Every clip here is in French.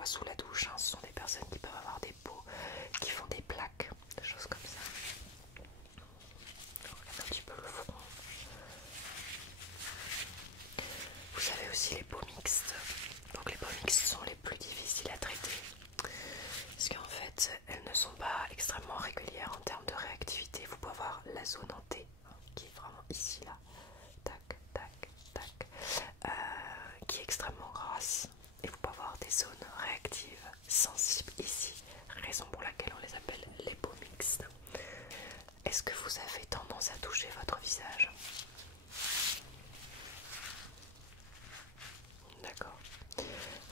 fois sous la douche, hein. Ce sont des personnes qui peuvent avoir des peaux qui font des plaques, des choses comme ça. Regarde un petit peu le front. Vous avez aussi les peaux mixtes. Donc les peaux mixtes sont les plus difficiles à traiter. Parce qu'en fait, elles ne sont pas extrêmement régulières en termes de réactivité. Vous pouvez avoir la zone en T, hein, qui est vraiment ici, là. Tac, tac, tac. Qui est extrêmement grasse. Et vous pouvez avoir des zones réactives, sensibles ici. Raison pour laquelle on les appelle les peaux mixtes. Est-ce que vous avez tendance à toucher votre visage? D'accord.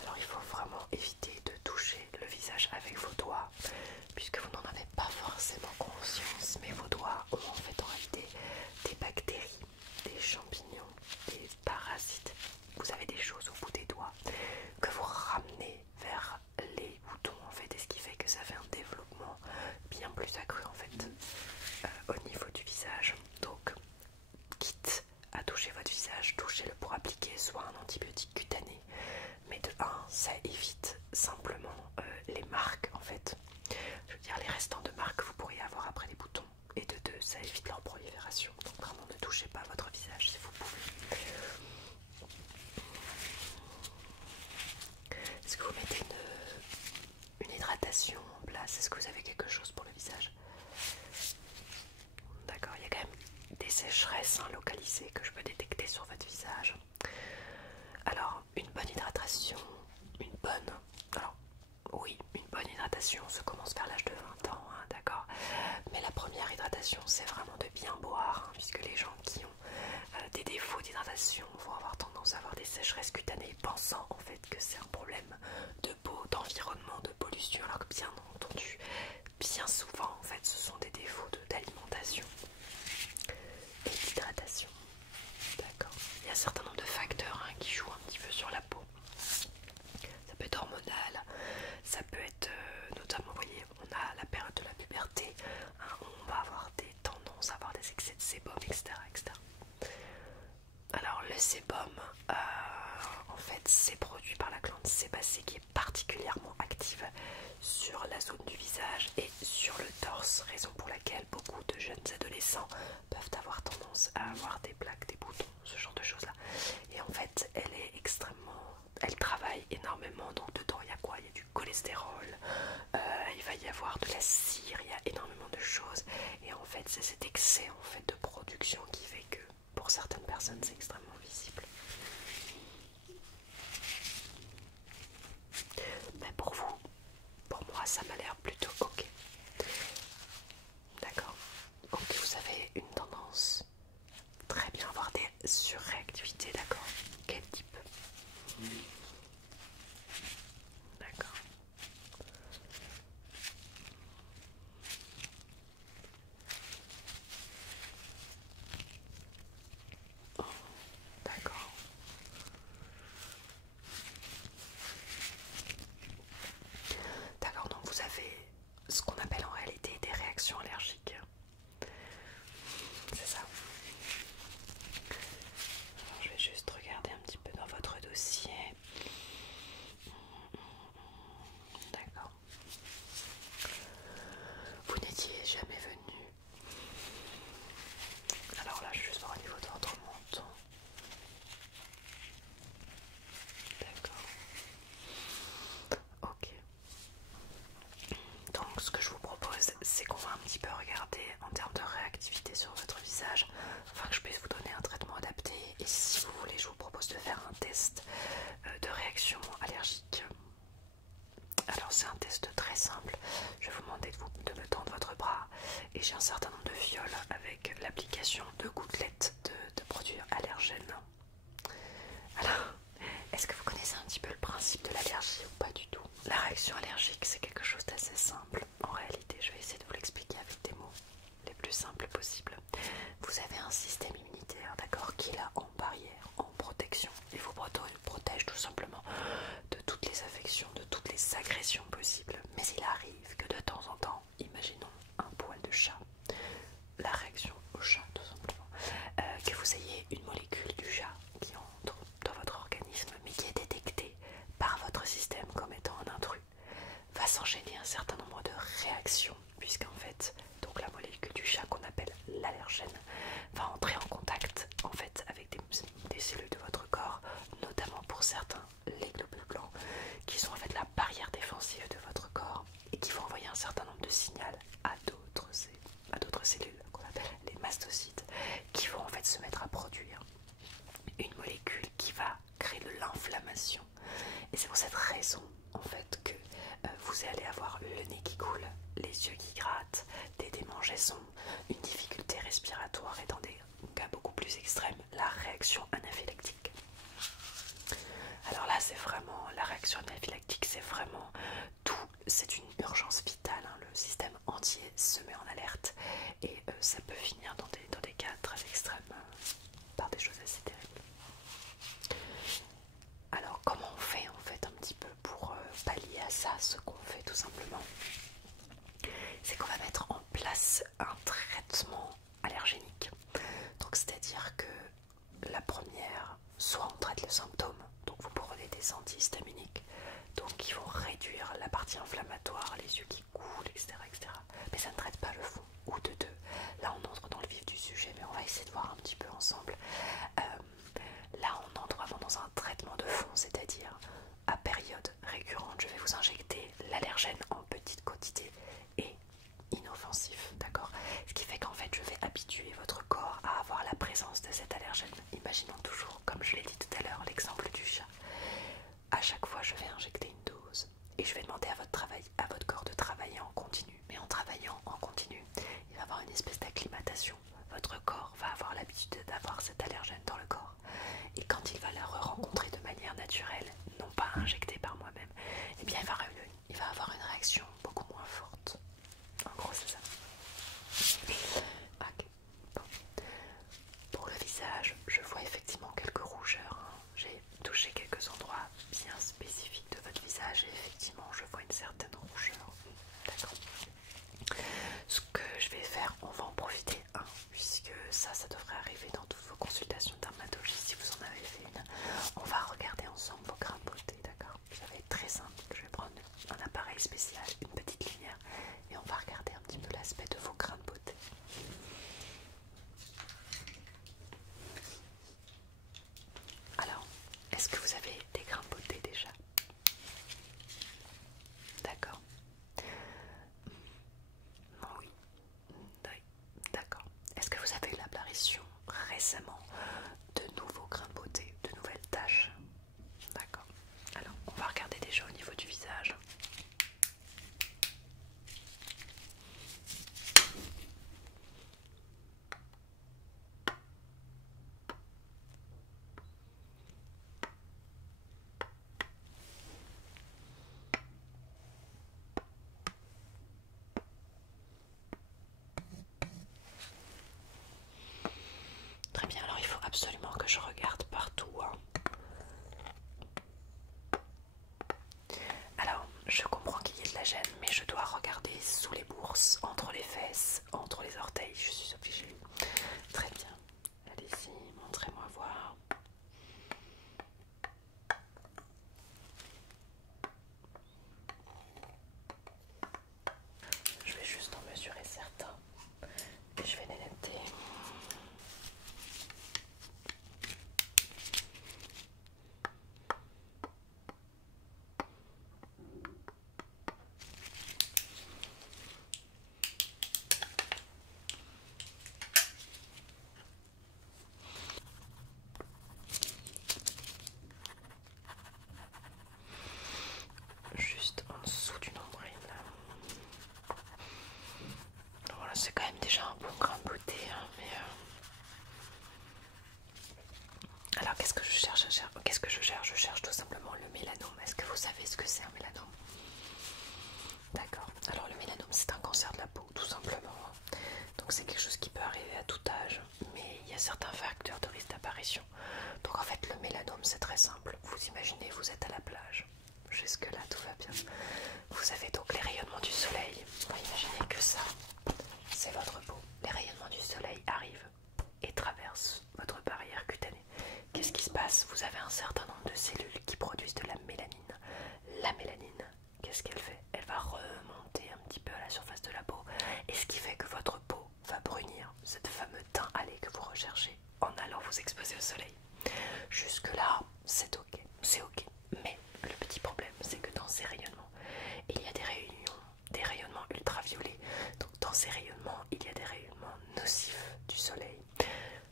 Alors il faut vraiment éviter de toucher le visage avec vos doigts, puisque vous n'en avez pas forcément conscience, mais vos doigts ont en fait en réalité des bactéries, des champignons, des parasites. Vous avez des choses au bout des doigts que vous ramenez vers les boutons en fait, et ce qui fait que ça fait un développement bien plus accru en fait au niveau du visage. Donc quitte à toucher votre visage, touchez-le pour appliquer soit un antibiotique cutané, mais de 1 ça évite simplement les marques en fait, je veux dire les restants de marques que vous pourriez avoir après les boutons, et de 2 ça évite leur prolifération. Donc vraiment ne touchez pas votre visage si vous pouvez. Est-ce que vous mettez une hydratation en place? Est-ce que vous avez quelque chose pour le visage? D'accord, il y a quand même des sécheresses localisées que je peux détecter sur votre visage. Alors, une bonne hydratation, alors oui, une bonne hydratation se commence vers l'âge de 20 ans, hein, d'accord. Mais la première hydratation, c'est vraiment de bien boire, hein, puisque les gens qui ont des défauts d'hydratation vont avoir tendance à avoir des sécheresses cutanées, pensant en fait que c'est un problème de peau, d'environnement, de pollution, alors que bien entendu, bien souvent en fait, ce sont des défauts d'alimentation et d'hydratation. D'accord. Il y a un certain nombre de facteurs qui jouent un petit peu sur la peau. Ça peut être hormonal, ça peut être notamment, vous voyez, on a la période de la puberté, on va avoir des tendances à avoir des excès de sébum, etc. etc. Alors le sébum, en fait, c'est produit par la glande sébacée qui est particulièrement active sur la zone du visage et sur le torse, raison pour laquelle beaucoup de jeunes adolescents peuvent avoir tendance à avoir des plaques, des boutons, ce genre de choses là. Et en fait elle travaille énormément. Donc dedans il y a quoi? Il y a du cholestérol, il va y avoir de la cire, il y a énormément de choses, et en fait c'est cet excès en fait de production qui fait que pour certaines personnes c'est extrêmement visible. Mais pour vous, pour moi ça m'a l'air plutôt ok. D'accord. Ok, vous avez une tendance très bien à avoir des surréactivités, d'accord. Quel type? D'accord. Oh, d'accord. D'accord, donc vous avez ce qu'on appelle en réalité des réactions allergiques. C'est ça. Alors, je vais juste regarder un petit peu dans votre dossier. D'accord. Vous n'étiez jamais venu. Alors là, je vais juste voir au niveau de votre menton. D'accord. Ok. Donc ce que je vous propose, c'est qu'on va un petit peu regarder en termes de réactivité sur votre visage, afin que je puisse vous donner un traitement adapté. Et si vous voulez, je vous propose de faire un test de réaction allergique. Alors c'est un test très simple. Je vais vous demander de me tendre votre bras, et j'ai un certain nombre de fioles avec l'application de gouttelettes de produits allergènes. Alors, est-ce que vous connaissez un petit peu le principe de l'allergie ou pas du tout? La réaction allergique, c'est quelque chose d'assez simple. En réalité, je vais essayer de vous l'expliquer avec des mots les plus simples possibles. Vous avez un système immunitaire, d'accord, qui est là en barrière, en protection. Il vous protège tout simplement de toutes les affections, de toutes les agressions possibles. Mais il arrive que de temps en temps, imaginons un poil de chat, la réaction au chat tout simplement, que vous ayez une molécule du chat qui entre dans votre organisme, mais qui est détectée par votre système comme étant un réaction, puisqu'en fait, donc la molécule du chat qu'on appelle l'allergène va entrer en contact en fait avec des cellules de votre corps, notamment pour certains les globules blancs, qui sont en fait la barrière défensive de votre corps et qui vont envoyer un certain nombre de signaux à d'autres cellules qu'on appelle les mastocytes, qui vont en fait se mettre à produire une molécule qui va créer de l'inflammation. Et c'est pour cette raison en fait que vous allez avoir le nez qui coule, les yeux qui grattent, des démangeaisons, une difficulté respiratoire et dans des cas beaucoup plus extrêmes, la réaction anaphylactique. Alors là c'est vraiment, la réaction anaphylactique c'est vraiment tout, c'est une urgence vitale, hein. Le système entier se met en alerte et ça peut finir dans des cas très extrêmes par des choses assez terribles. Alors comment on fait en fait un petit peu pour pallier à ça? Ce qu'on fait tout simplement, c'est qu'on va mettre en place un traitement allergénique. Donc c'est-à-dire que la première, soit on traite le symptôme, donc vous prenez des antihistaminiques, donc qui vont réduire la partie inflammatoire, les yeux qui coulent, etc., etc. Mais ça ne traite pas le fond, ou de deux. Là on entre dans le vif du sujet, mais on va essayer de voir un petit peu ensemble. Là on entre vraiment dans un traitement de fond, c'est-à-dire à période récurrente, je vais vous injecter l'allergène en petite quantité et inoffensif, d'accord? Ce qui fait qu'en fait je vais habituer votre corps à avoir la présence de cet allergène. Imaginons toujours, comme je l'ai dit tout à l'heure, l'exemple du chat. À chaque fois je vais injecter une dose et je vais demander à votre corps de travailler en continu. Mais en travaillant en continu, il va avoir une espèce d'acclimatation. Votre corps va avoir l'habitude d'avoir cet allergène dans le corps. Et quand il va la rencontrer de manière naturelle, non pas injectée par moi-même, eh bien il va avoir une réaction beaucoup moins forte. En gros c'est ça. Ok. Bon. Pour le visage, je vois effectivement quelques rougeurs, hein. J'ai touché quelques endroits bien spécifiques de votre visage et effectivement je vois une certaine rougeur. D'accord. Ce que je vais faire, on va en profiter, hein, puisque ça devrait arriver dans toutes vos consultations de dermatologie si vous en avez fait une. On va regarder ensemble vos grains de beauté, d'accord? Ça va être très simple. Je vais prendre un appareil spécial, une petite lumière, et on va regarder un petit peu l'aspect de vos grains de beauté. Alors, est-ce que vous avez des grains de beauté déjà? D'accord. Oui. Oui. D'accord. Est-ce que vous avez eu l'apparition récemment de nouveaux grains de beauté, de nouvelles taches? D'accord. Alors, on va regarder déjà au niveau du visage. Très bien, alors il faut absolument que je regarde partout, hein. Alors, je comprends qu'il y ait de la gêne, mais je dois regarder sous les bourses, entre les fesses, entre les orteils, je suis obligée. Très bien. Allez-y, montrez-moi voir. Je vais juste en mesurer certains et je vais les noter. Juste en dessous du nombril. Voilà, c'est quand même déjà un bon grain de beauté, hein, mais alors qu'est-ce que je cherche? Qu'est-ce que je cherche? Je cherche tout simplement le mélanome. Est-ce que vous savez ce que c'est un mélanome? D'accord. Alors le mélanome c'est un cancer de la peau tout simplement. Donc c'est quelque chose qui peut arriver à tout âge, mais il y a certains facteurs de risque d'apparition. Donc en fait le mélanome c'est très simple. Vous imaginez, vous êtes à la plage. Jusque là tout va bien. Vous avez donc les rayonnements du soleil. On va imaginer que ça c'est votre peau. Les rayonnements du soleil arrivent et traversent votre barrière cutanée. Qu'est-ce qui se passe? Vous avez un certain nombre de cellules qui produisent de la mélanine. La mélanine, qu'est-ce qu'elle fait? Elle va remonter un petit peu à la surface de Et il y a des rayonnements ultraviolets. Donc dans ces rayonnements, il y a des rayonnements nocifs du soleil.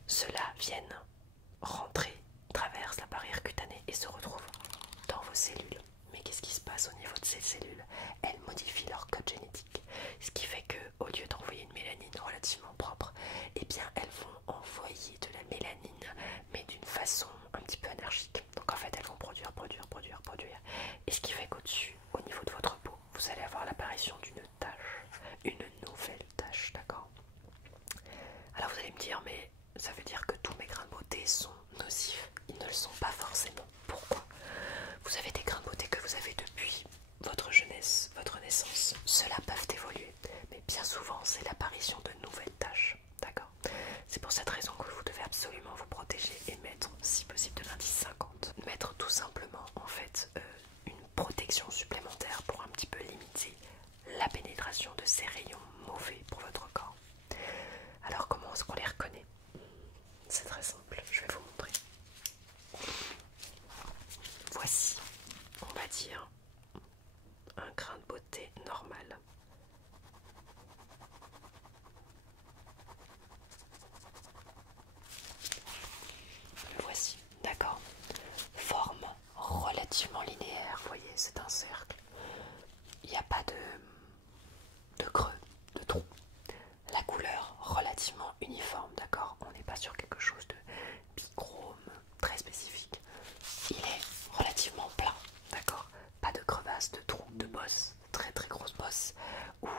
Ceux-là viennent rentrer, traversent la barrière cutanée et se retrouvent dans vos cellules. Mais qu'est-ce qui se passe au niveau de ces cellules? Elles modifient leur code génétique. Ce qui fait que, au lieu d'envoyer une mélanine relativement propre, eh bien elles vont envoyer de la mélanine, mais d'une façon un petit peu anarchique. Donc en fait elles vont produire. Et ce qui fait qu'au-dessus, au niveau de votre peau, vous allez avoir l'apparition d'une tache, une nouvelle tache, d'accord? Alors vous allez me dire, mais ça veut dire que tous mes grains de beauté sont nocifs? Ils ne le sont pas forcément. Pourquoi? Vous avez des grains de beauté que vous avez depuis votre jeunesse, votre naissance. Ceux-là peuvent évoluer, mais bien souvent c'est l'apparition de nouvelles taches, d'accord? C'est pour cette raison que vous devez absolument vous protéger et mettre, si possible, de l'indice 50. Mettre tout simplement, en fait, une protection supplémentaire pour un petit peu limiter la pénétration de ces rayons mauvais pour votre corps. Alors comment est-ce qu'on les reconnaît? C'est très simple, je vais vous montrer. Voici, on va dire, un grain de beauté normal. Le voici, d'accord? Forme relativement linéaire, vous voyez, c'est un cercle. Il n'y a pas de creux, de trou. La couleur relativement uniforme, d'accord? On n'est pas sur quelque chose de bichrome très spécifique. Il est relativement plat, d'accord? Pas de crevasse, de trou, de bosse, très très grosse bosse, ou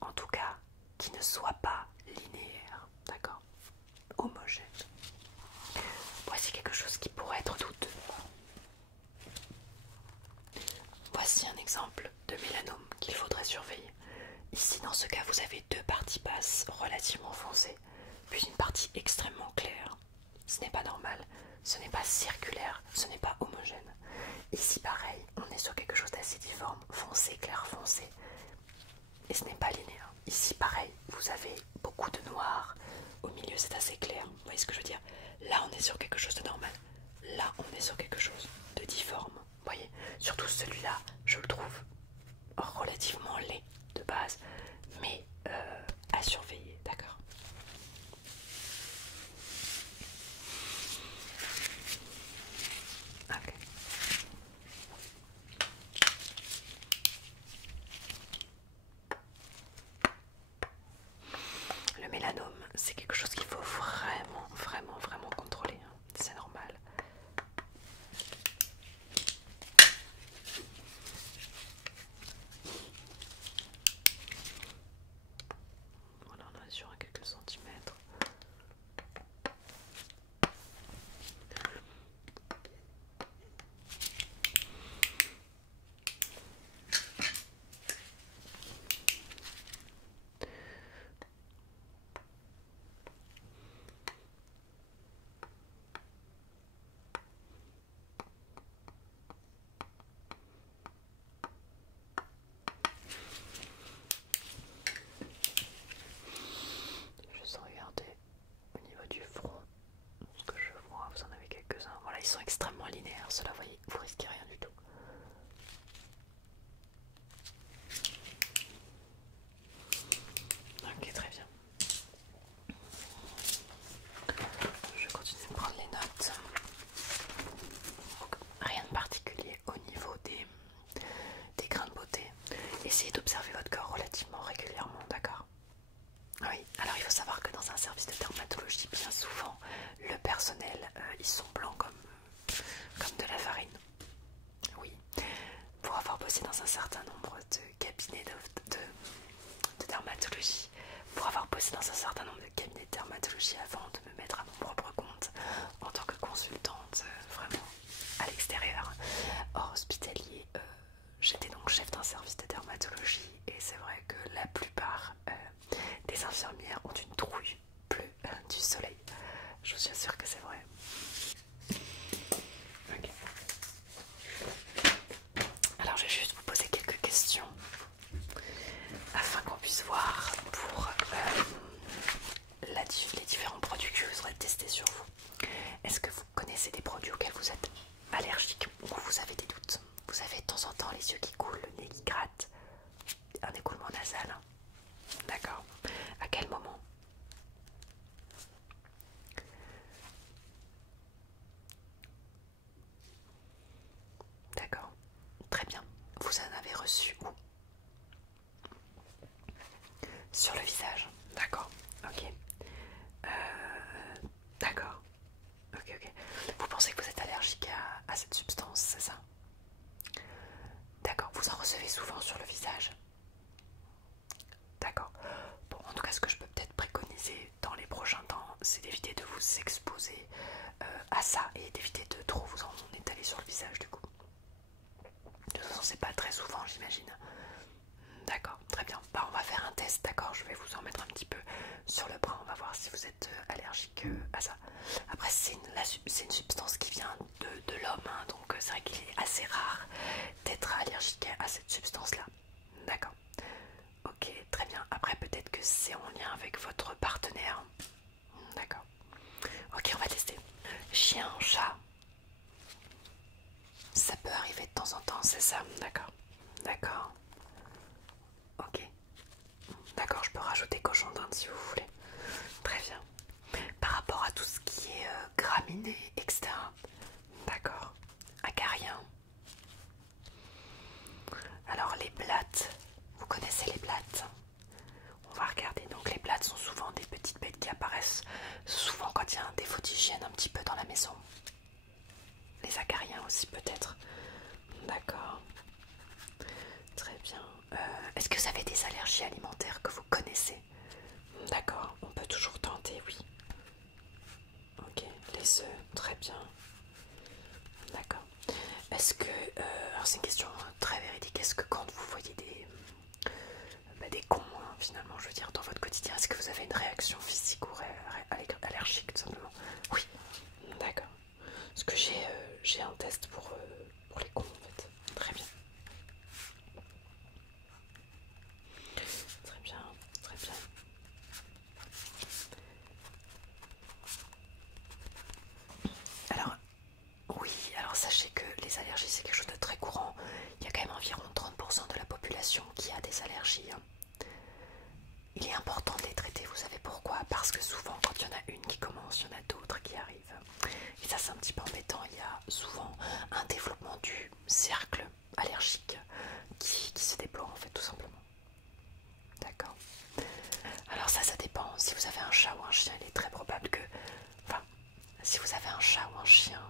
en tout cas qui ne soit pas linéaire, d'accord? Homogène. Voici quelque chose qui pourrait être douteux. Voici un exemple de mélanome qu'il faudrait surveiller. Ici, dans ce cas, vous avez deux parties basses relativement foncées, puis une partie extrêmement claire. Ce n'est pas normal, ce n'est pas circulaire, ce n'est pas homogène. Ici, pareil, on est sur quelque chose d'assez difforme, foncé, clair, foncé, et ce n'est pas linéaire. Ici, pareil, vous avez beaucoup de noir, au milieu c'est assez clair, vous voyez ce que je veux dire? Là, on est sur quelque chose de normal, là, on est sur quelque chose de difforme, vous voyez? Surtout celui-là, je le trouve relativement laid de base, mais à surveiller, d'accord? Ok. Le mélanome, c'est quelque chose qu'il faut vraiment contrôler, hein. C'est normal. Voilà, on est sur quelques centimètres. Juste regarder au niveau du front, ce que je vois, vous en avez quelques-uns. Voilà, ils sont extrêmement linéaires, ceux-là, vous voyez, vous risquez rien du tout. Ok, très bien. Je continue de prendre les notes. Donc, rien de particulier au niveau des grains de beauté. Essayez d'observer votre corps relativement régulièrement, d'accord? Oui, alors il faut savoir que dans un service de dermatologie, bien souvent, le personnel, ils sont blancs comme de la farine. Oui, pour avoir bossé dans un certain nombre de cabinets de dermatologie, pour avoir bossé dans un certain nombre de cabinets de dermatologie avant de me mettre à mon propre compte en tant que consultante, vraiment à l'extérieur, hors hospitalier, j'étais donc chef d'un service de dermatologie et c'est vrai que la plupart des infirmières ont une trouille bleue du soleil. Je suis sûre que c'est vrai. Ok. Alors je vais juste vous poser quelques questions reçu où? Sur le visage. D'accord. Ok. D'accord. Ok, ok. Vous pensez que vous êtes allergique à cette substance, c'est ça? D'accord. Vous en recevez souvent sur le visage? D'accord. Bon, en tout cas, ce que je peux peut-être préconiser dans les prochains temps, c'est d'éviter de vous exposer à ça et d'éviter de trop vous en étaler sur le visage du coup. De toute façon, c'est pas très souvent, j'imagine. D'accord, très bien. Bah, on va faire un test, d'accord? Je vais vous en mettre un petit peu sur le bras. On va voir si vous êtes allergique à ça. Après, c'est une substance qui vient de l'homme, hein, donc c'est vrai qu'il est assez rare d'être allergique à cette substance-là. D'accord. Ok, très bien. Après, peut-être que c'est en lien avec votre partenaire. D'accord. Ok, on va tester. Chien, chat. Ça peut arriver de temps en temps, c'est ça? D'accord. D'accord. Ok. D'accord, je peux rajouter cochon d'Inde si vous voulez. Très bien. Par rapport à tout ce qui est graminé, etc. D'accord. Acarien. Alors les blattes. Vous connaissez les blattes? On va regarder. Donc les blattes sont souvent des petites bêtes qui apparaissent souvent quand il y a un défaut d'hygiène un petit peu dans la maison. Les acariens aussi peut-être. D'accord. Très bien. Est-ce que vous avez des allergies alimentaires que vous connaissez? D'accord, on peut toujours tenter, oui. Ok, les œufs, très bien. D'accord. Est-ce que, alors c'est une question très véridique, est-ce que quand vous voyez des cons, hein, finalement, je veux dire, dans votre quotidien, est-ce que vous avez une réaction physique ou allergique, tout simplement? Oui, d'accord. Parce que j'ai un test pour les cons, en fait. Très bien. Très bien, très bien. Alors, oui, alors sachez que les allergies c'est quelque chose de très courant. Il y a quand même environ 30% de la population qui a des allergies. Il est important de les traiter, vous savez pourquoi? Parce que souvent quand il y en a une qui commence, il y en a d'autres qui arrivent. Et ça c'est un petit peu embêtant, il y a souvent un développement du cercle allergique qui se déploie en fait tout simplement. D'accord. Alors ça dépend. Si vous avez un chat ou un chien, il est très probable que... Enfin, si vous avez un chat ou un chien,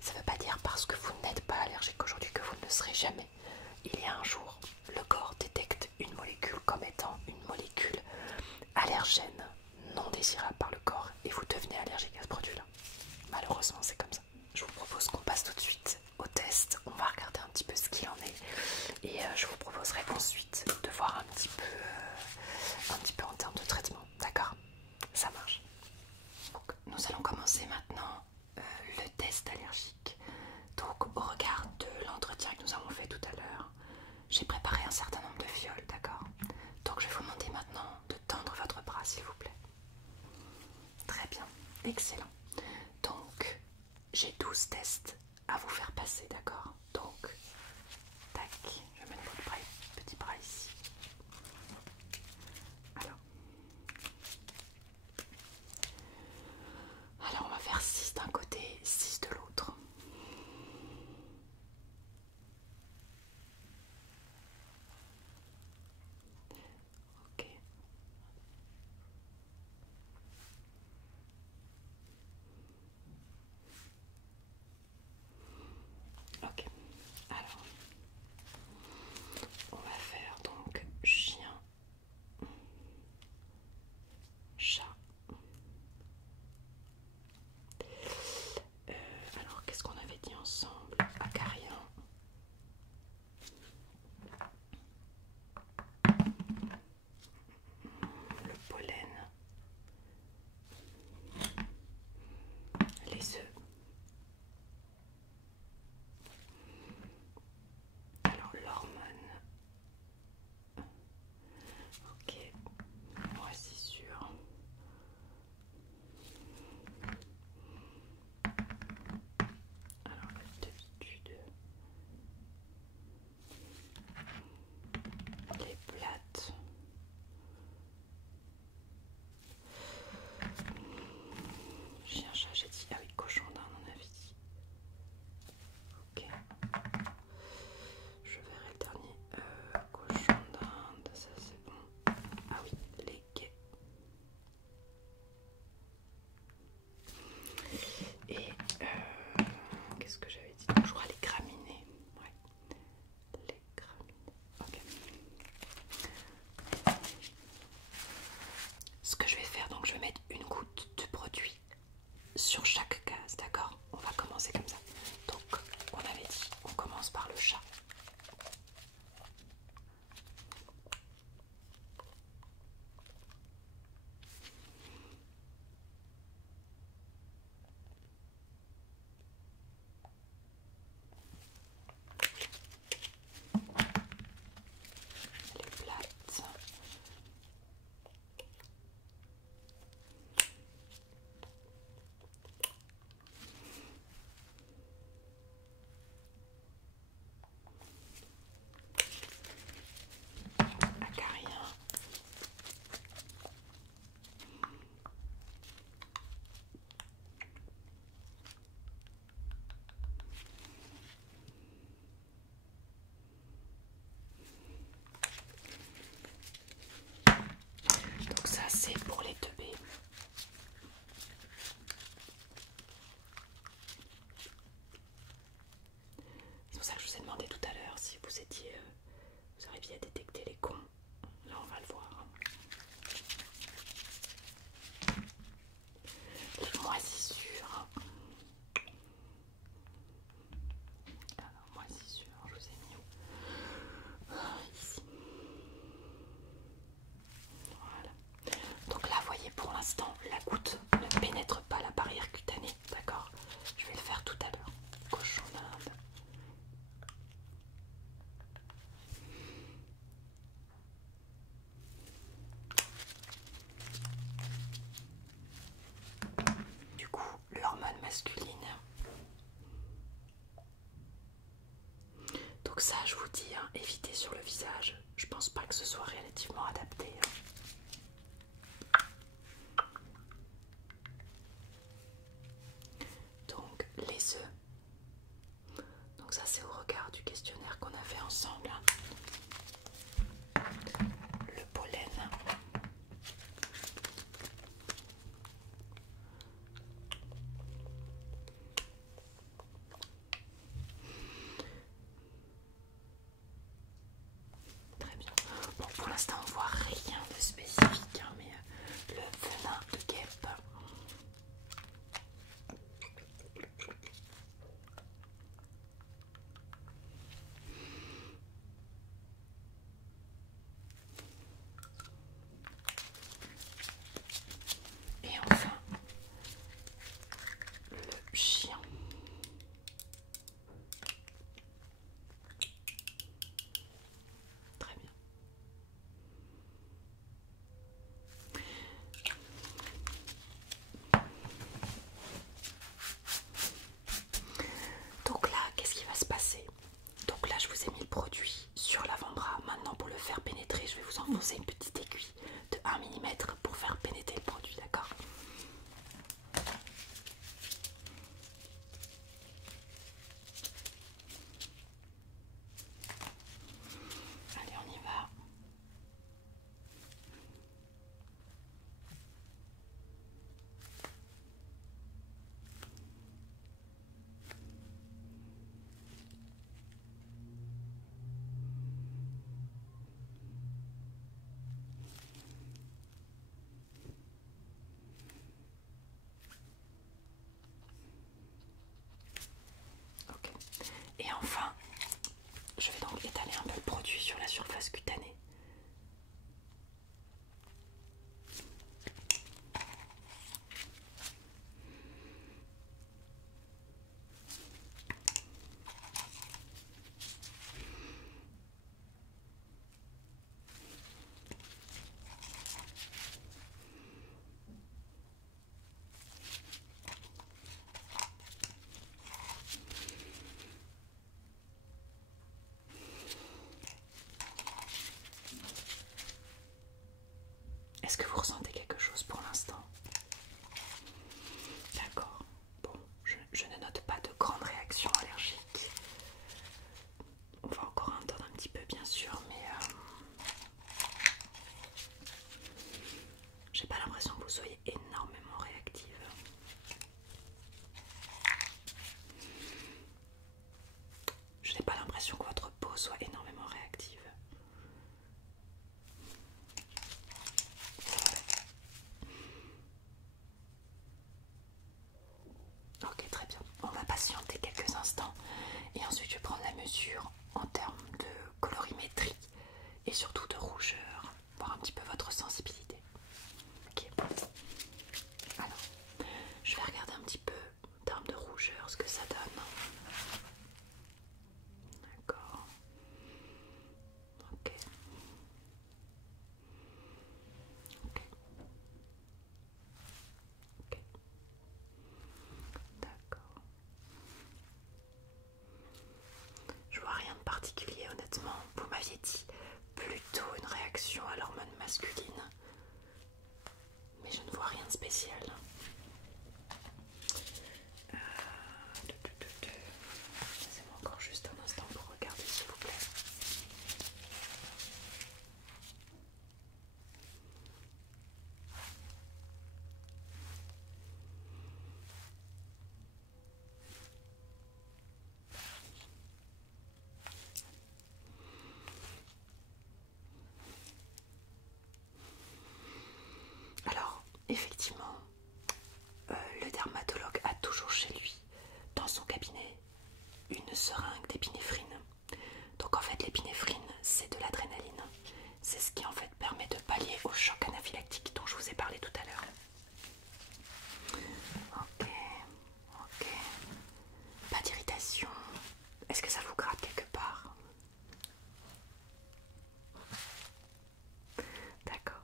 ça ne veut pas dire parce que vous n'êtes pas allergique aujourd'hui que vous ne le serez jamais. Il y a un jour, le corps détecte une molécule comme étant une molécule allergène non désirable par le corps et vous devenez allergique à ce produit-là. Malheureusement, c'est comme ça. Je vous propose qu'on passe tout de suite au test. On va regarder un petit peu ce qu'il en est et je vous proposerai ensuite de voir un petit peu en termes de traitement. D'accord? Ça marche. Donc, nous allons commencer maintenant le test allergique. Donc au regard de l'entretien que nous avons fait tout à l'heure, j'ai préparé un certain nombre de fioles, d'accord? Donc je vais vous demander maintenant de tendre votre bras s'il vous plaît. Très bien, excellent. Donc j'ai 12 tests à vous faire passer, d'accord? Donc, tac, je vais mettre votre petit bras ici. Alors on va faire 6 d'un côté, 6 de l'autre. Ok. Ok. masculine. Donc ça, je vous dis, hein, évitez sur le visage. Je pense pas que ce soit relativement adapté. Donc les œufs. Donc ça, c'est au regard du questionnaire qu'on a fait ensemble. Le pollen. Très bien. Bon, pour l'instant, on voit rien de spécifique, hein, mais le venin de guêpe. Et enfin, le chien. Très bien. Donc là, qu'est-ce qui va se passer? Donc là, je vous ai mis le produit sur l'avant-bras. Maintenant, pour le faire pénétrer, je vais vous enfoncer une petite aiguille de 1 mm pour faire pénétrer le produit, d'accord? Allez, on y va. Ok. Et enfin, je vais donc étaler un peu le produit sur la surface cutanée. Est-ce que vous ressentez quelque chose pour l'instant? D'accord. Bon, je ne note pas de grandes réactions allergiques. On va encore entendre un petit peu, bien sûr, mais j'ai pas l'impression que vous soyez énormément réactive. Je n'ai pas l'impression que votre peau soit énormément réactive. Ok, très bien. On va patienter quelques instants et ensuite je vais prendre la mesure en termes de colorimétrie et surtout de rougeur, voir un petit peu votre sensibilité. Ok. Alors, je vais regarder un petit peu en termes de rougeur ce que ça donne. D'accord. Ok. Ok. Ok. D'accord. Je vois rien de particulier honnêtement. Vous m'aviez dit plutôt une réaction à l'hormone masculine. Mais je ne vois rien de spécial. Laissez-moi encore juste un instant pour regarder s'il vous plaît. Alors, effectivement, le dermatologue a toujours chez lui, dans son cabinet, une seringue d'épinéphrine. Donc en fait, l'épinéphrine, c'est de l'adrénaline. C'est ce qui en fait permet de pallier au choc anaphylactique dont je vous ai parlé tout à l'heure. Ok, ok. Pas d'irritation. Est-ce que ça vous gratte quelque part? D'accord.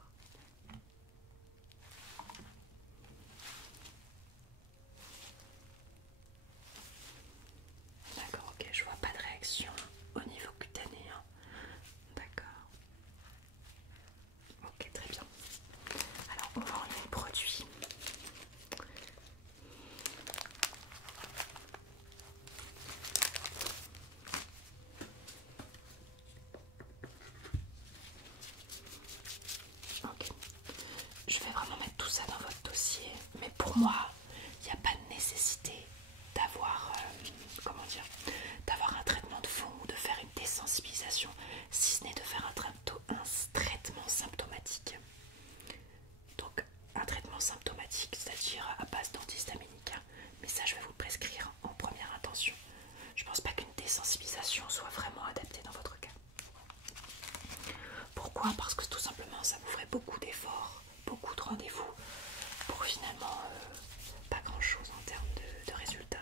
pour moi, il n'y a pas de nécessité d'avoir, comment dire, d'avoir un traitement de fond ou de faire une désensibilisation, si ce n'est de faire un traitement symptomatique. Donc un traitement symptomatique, c'est-à-dire à base d'antihistaminique, hein. Mais ça je vais vous le prescrire en première intention. Je pense pas qu'une désensibilisation soit vraiment adaptée dans votre cas. Pourquoi? Parce que tout simplement ça vous ferait beaucoup d'efforts, beaucoup de rendez-vous pour finalement pas grand chose en termes de résultats.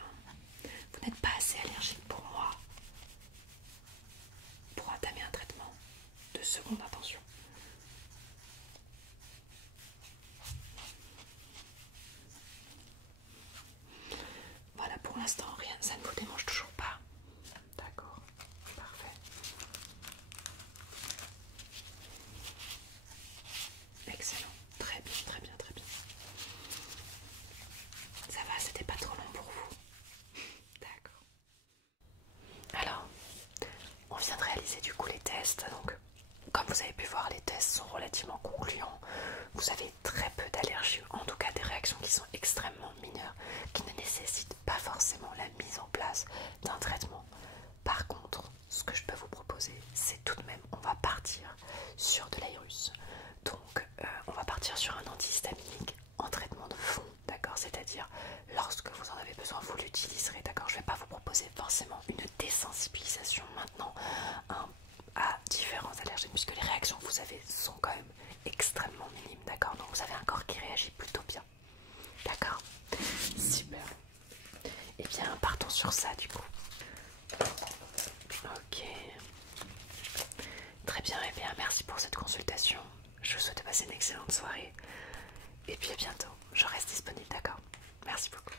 Vous n'êtes pas assez allergique pour moi pour entamer un traitement de seconde intention. Voilà, pour l'instant rien, ça ne vous démange toujours pas. D'accord, parfait. Excellent, très bien, très bien, très bien. Ça va, c'était pas trop long pour vous. D'accord. Alors, on vient de réaliser du coup les tests. Donc, comme vous avez pu voir, les tests sont relativement concluants. Vous avez très peu d'allergies, en tout cas des réactions qui sont extrêmement mineures, qui ne nécessitent pas forcément la mise en place d'un traitement. Par contre, ce que je peux vous proposer, c'est tout de même, on va partir sur de l'aérus. Donc, on va partir sur un antihistaminique en traitement de fond, d'accord? C'est-à-dire, lorsque vous en avez besoin, vous l'utiliserez, d'accord? Je ne vais pas vous proposer forcément une désensibilisation maintenant à différents allergènes, puisque les réactions que vous avez sont quand même extrêmement minimes, d'accord? Donc, vous avez un corps qui réagit plutôt bien, d'accord? Super. Et bien, partons sur ça du coup. Ok. Très bien, et bien, merci pour cette consultation. Je vous souhaite de passer une excellente soirée. Et puis à bientôt. Je reste disponible, d'accord? Merci beaucoup.